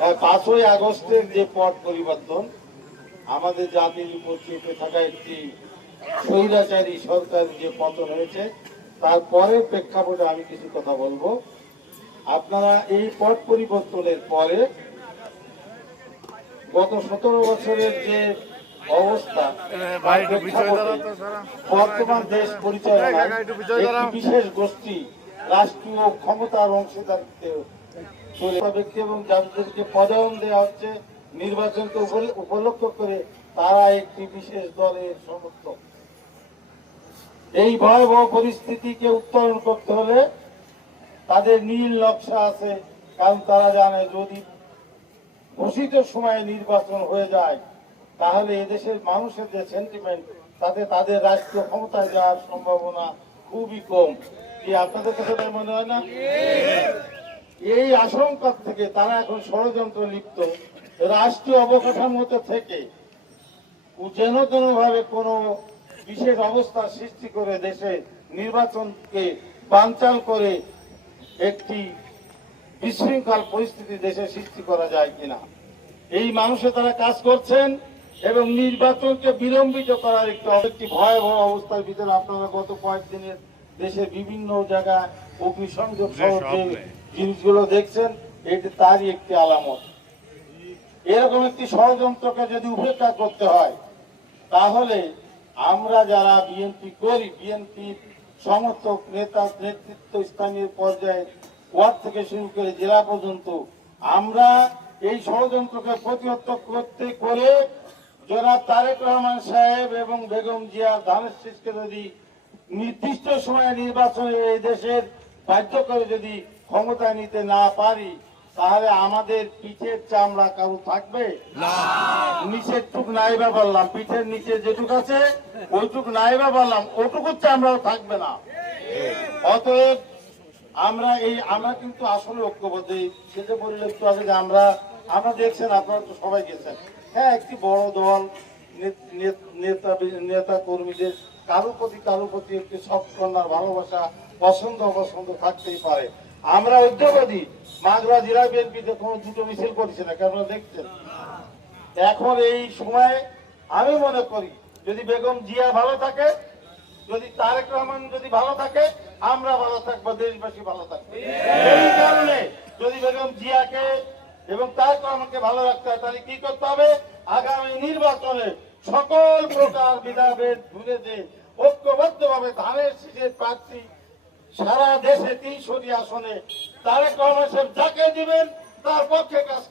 5ই আগস্টের যে পট পরিবর্তন, আমাদের জাতির উপর চেপে থাকা একটি স্বৈরাচারী সরকার যে পতন হয়েছে, তারপরে প্রেক্ষাপটে আমি কিছু কথা বলবো। আপনারা এই পট পরিবর্তনের পরে গত 17 বছরের যে অবস্থা, বর্তমান দেশ পরিচালনায় একটি বিশেষ গোষ্ঠী রাষ্ট্রীয় ক্ষমতার অংশীদারিত্বে ব্যক্তি এবং যাদেরকে পদায়ন দেওয়া হচ্ছে নির্বাচনকে উপলক্ষ করে, তারা একটি বিশেষ দলের সমর্থক। এই ভয়াবহ পরিস্থিতিকে উত্তরণ করতে হলে তাদের নীল নকশা আছে, কারণ তারা জানে যদি ঘোষিত সময়ে নির্বাচন হয়ে যায় তাহলে এদেশের মানুষের যে সেন্টিমেন্ট, তাতে তাদের রাষ্ট্রীয় ক্ষমতায় যাওয়ার সম্ভাবনা খুবই কম। কি আপনাদের কাছে তাই মনে হয় না? এই আশঙ্কা থেকে তারা এখন ষড়যন্ত্র লিপ্ত, রাষ্ট্রীয় অবকাঠামোতে থেকে যেন তেন ভাবে কোনো বিশেষ অবস্থা সৃষ্টি করে দেশে নির্বাচনকে বানচাল করে একটি বিশৃঙ্খল পরিস্থিতি দেশে সৃষ্টি করা যায় কিনা, এই মানুষে তারা কাজ করছেন। এবং নির্বাচনকে বিলম্বিত করার একটি ভয়াবহ অবস্থার ভিতরে আপনারা গত কয়েকদিনের দেশের বিভিন্ন জায়গায় অগ্নিসংযোগ সহ যে জিনিসগুলো দেখছেন, এটি তারই একটি আলামত। এরকম একটি ষড়যন্ত্রকে যদি উপেক্ষা করতে হয়, তাহলে আমরা যারা বিএনপি করি, বিএনপির সমর্থক নেতা নেতৃত্ব স্থানীয় পর্যায়ে ওয়ার্ড থেকে শুরু করে জেলা পর্যন্ত, আমরা এই ষড়যন্ত্রকে প্রতিহত করতে করে জনাব তারেক রহমান সাহেব এবং বেগম জিয়া ধানের শীষকে যদি নির্দিষ্ট সময়ে নির্বাচনে এই দেশের বাধ্য করে যদি ক্ষমতা নিতে না পারি, তাহলে আমাদের পিঠের চামড়া কারো থাকবে না। নিচের টুক নাইবা বললাম, পিঠের নিচে যেটুক আছে ওইটুক নাইবা বললাম, ওটুকুর চামড়াও থাকবে না। অতএব আমরা কিন্তু আসলে ঐক্যবদ্ধ। সেটা বললে একটু আগে যে আমরা দেখছেন, আপনারা তো সবাই গেছেন। হ্যাঁ, একটি বড় দল, নেতা কর্মীদের কারো প্রতি একটি সফট কর্নার ভালোবাসা, পছন্দ অপছন্দ থাকতেই পারে। আমরা ঐক্যবাদী। মাগুরা জেলা বিএনপিতে কোনো দুটো মিছিল করছে না, কেন দেখছেন? এখন এই সময় আমি মনে করি যদি বেগম জিয়া ভালো থাকে, যদি তারেক রহমান যদি ভালো থাকে, আমরা ভালো থাকবো, দেশবাসী ভালো থাকবে। এই কারণে যদি বেগম জিয়াকে এবং তারেক রহমানকে ভালো রাখতে হয়, তাহলে কি করতে হবে? আগামী নির্বাচনে সকল প্রকার ভেদাভেদ ভুলে যে ঐক্যবদ্ধভাবে ধানের শীষের প্রার্থী সারা দেশে 300টি আসনে তারেক রহমান সাহেব যাকে দিবেন তার পক্ষে কাজ